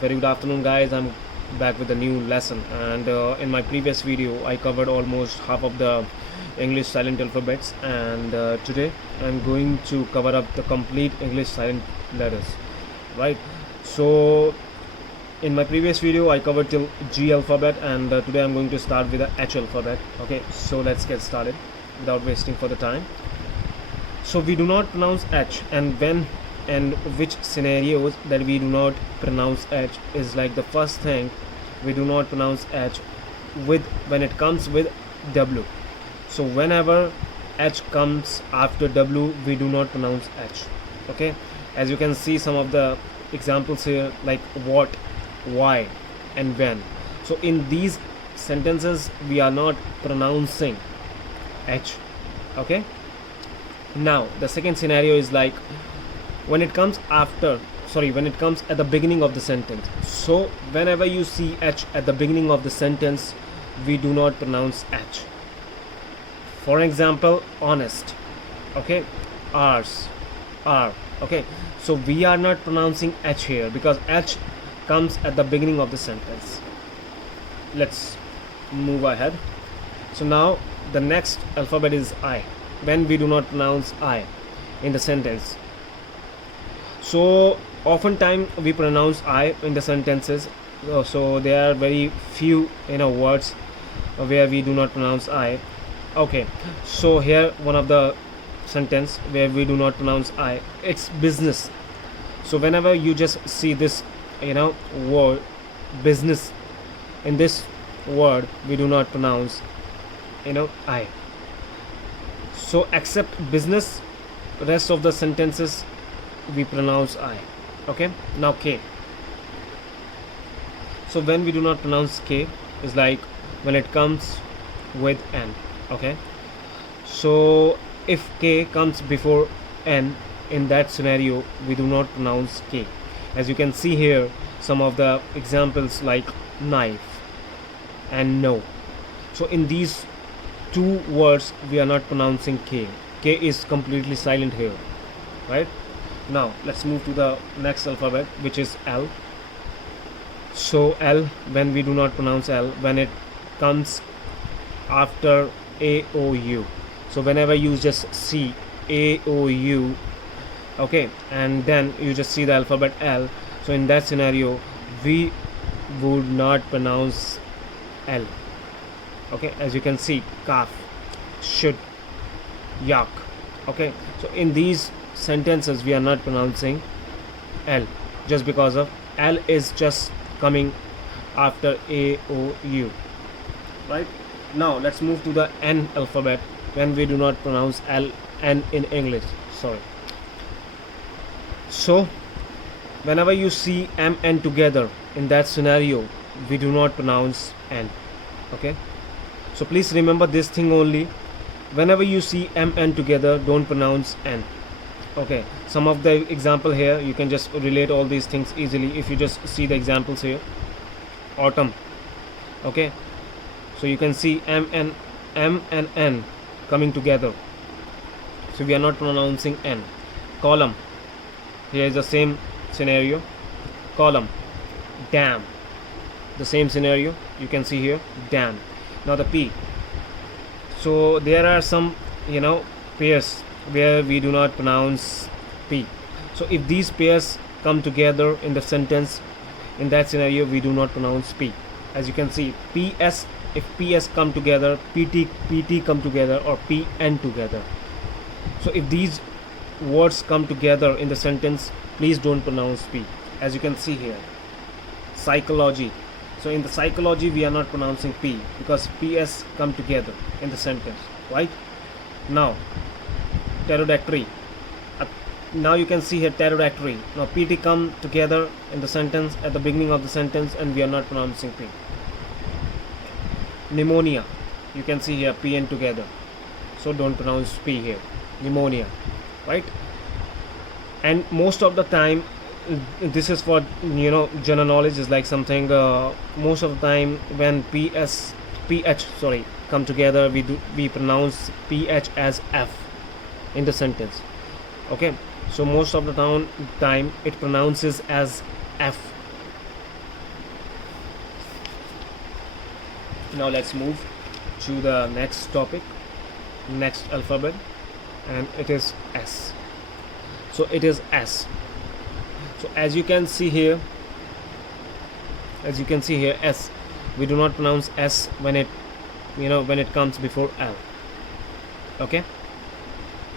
Very good afternoon, guys. I'm back with a new lesson, and in my previous video, I covered almost half of the English silent alphabets, and today I'm going to cover up the complete English silent letters. Right. So, in my previous video, I covered till G alphabet, and today I'm going to start with the H alphabet. Okay. So let's get started without wasting further time. So we do not pronounce H, and when and which scenarios that we do not pronounce H is like the first thing we do not pronounce H with when it comes with W. So whenever H comes after W, we do not pronounce H. Okay, as you can see some of the examples here like what, why, and when. So in these sentences we are not pronouncing H. Okay. Now the second scenario is like when it comes at the beginning of the sentence. So whenever you see H at the beginning of the sentence, we do not pronounce H. For example, honest. Okay, ours, are. Okay, so we are not pronouncing H here because H comes at the beginning of the sentence. Let's move ahead. So now the next alphabet is I, when we do not pronounce I in the sentence. So oftentimes we pronounce I in the sentences. So there are very few words where we do not pronounce I. Okay, so here one of the sentence where we do not pronounce I. It's business. So whenever you just see this word business, in this word we do not pronounce I. So except business, rest of the sentences we pronounce I. Okay, now K. So when we do not pronounce K is like when it comes with N. Okay, so if K comes before N, in that scenario we do not pronounce K. As you can see here some of the examples like knife and no. So in these two words we are not pronouncing K. K is completely silent here, right? Now let's move to the next alphabet, which is L. So L, when we do not pronounce L, when it comes after A O U. So whenever you just see A O U, okay, and then you just see the alphabet L, so in that scenario we would not pronounce L. Okay, as you can see, calf, should, yak. Okay, so in these sentences we are not pronouncing L just because of L is just coming after A O U. Right, now let's move to the N alphabet, when we do not pronounce N in English. Sorry. So whenever you see M N together, in that scenario we do not pronounce N. Okay, so please remember this thing only. Whenever you see M N together, don't pronounce N. Okay, some of the example here you can just relate all these things easily if you just see the examples here. Autumn. Okay, so you can see M and N coming together, so we are not pronouncing N. Column. Here is the same scenario. Column. Dam. The same scenario you can see here. Dam. Now the P. So there are some pairs where we do not pronounce P. So if these pairs come together in the sentence, in that scenario we do not pronounce P. As you can see, PS, if PS come together, PT come together, or PN together. So if these words come together in the sentence, please don't pronounce P. As you can see here, psychology. So in the psychology we are not pronouncing P because PS come together in the sentence, right? Now pterodactyl. Now you can see here pterodactyl. Now PT come together in the sentence at the beginning of the sentence, and we are not pronouncing P. Pneumonia. You can see here PN together, so don't pronounce P here. Pneumonia, right? And most of the time, this is for general knowledge, is like something most of the time when PH come together, we pronounce PH as F in the sentence. Okay, so most of the time it pronounces as F. Now let's move to the next topic, next alphabet, and it is S. So it is S. So as you can see here, S, we do not pronounce S when it when it comes before L. Okay,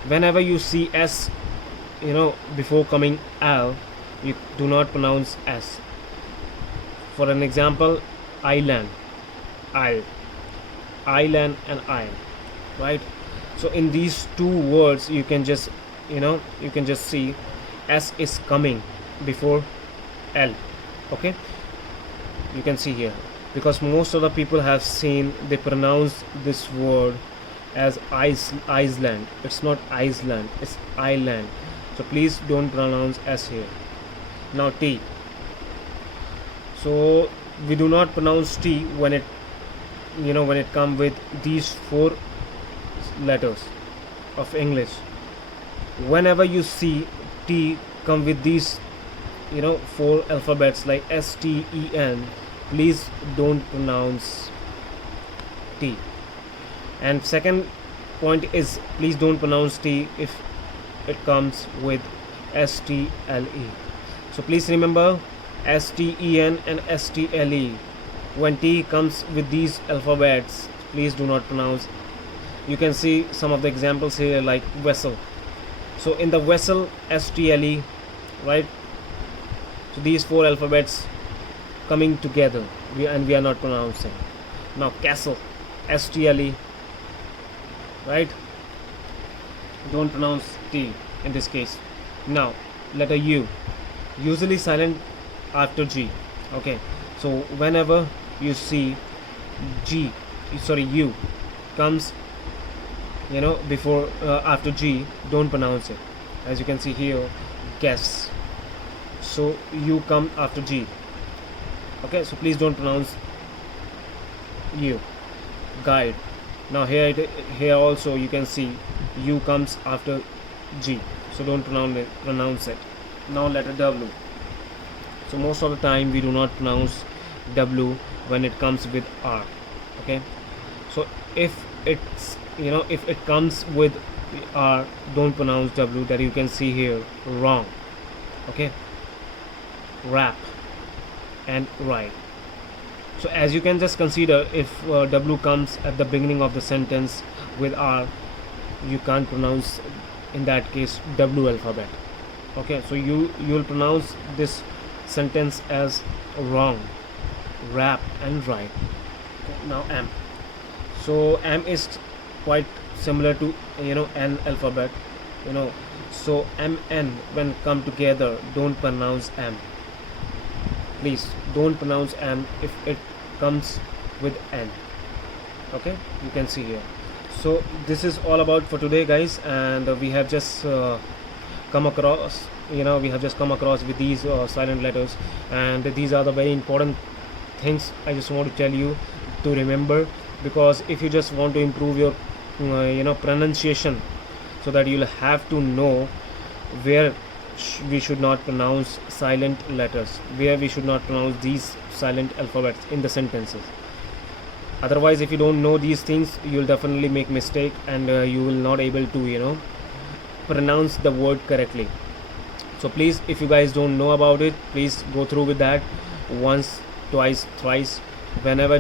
whenever you see S before coming L, you do not pronounce S. For an example, island, island and isle, right? So in these two words you can just see S is coming before L. Okay, you can see here, because most of the people have seen they pronounce this word as Iceland. It's not Iceland, it's island. So please don't pronounce S here. Now T. So we do not pronounce T when it come with these 4 letters of English. Whenever you see T come with these 4 alphabets like STEN, please don't pronounce T. And second point is, please don't pronounce T if it comes with STLE. So please remember, STEN and STLE. When T comes with these alphabets, please do not pronounce. You can see some of the examples here, like vessel. So in the vessel, STLE, right? So these 4 alphabets coming together, we are not pronouncing. Now castle, STLE, right? Don't pronounce T in this case. Now letter U, usually silent after G. Okay, so whenever you see U comes before after G, don't pronounce it. As you can see here, guess. So U come after G. Okay, so please don't pronounce U. Guide. Now here also you can see U comes after G, so don't pronounce it. Now letter W. So most of the time we do not pronounce W when it comes with R. Okay, so if it comes with R, don't pronounce W. That you can see here, wrong. Okay, rap and right. So as you can just consider, if W comes at the beginning of the sentence with R, you can't pronounce in that case W alphabet. Okay, so you'll pronounce this sentence as wrong, rap and right. Okay, now M. So M is quite similar to N alphabet. So MN, when come together, don't pronounce M. Please don't pronounce M if it comes with N. Okay, you can see here. So this is all about for today, guys, and we have just come across with these silent letters, and these are the very important things I just want to tell you to remember, because if you just want to improve your pronunciation, so that you'll have to know where we should not pronounce silent letters, where we should not pronounce these silent alphabets in the sentences. Otherwise, if you don't know these things, you'll definitely make mistake, and you will not able to pronounce the word correctly. So please, if you guys don't know about it, please go through with that once, twice, thrice, whenever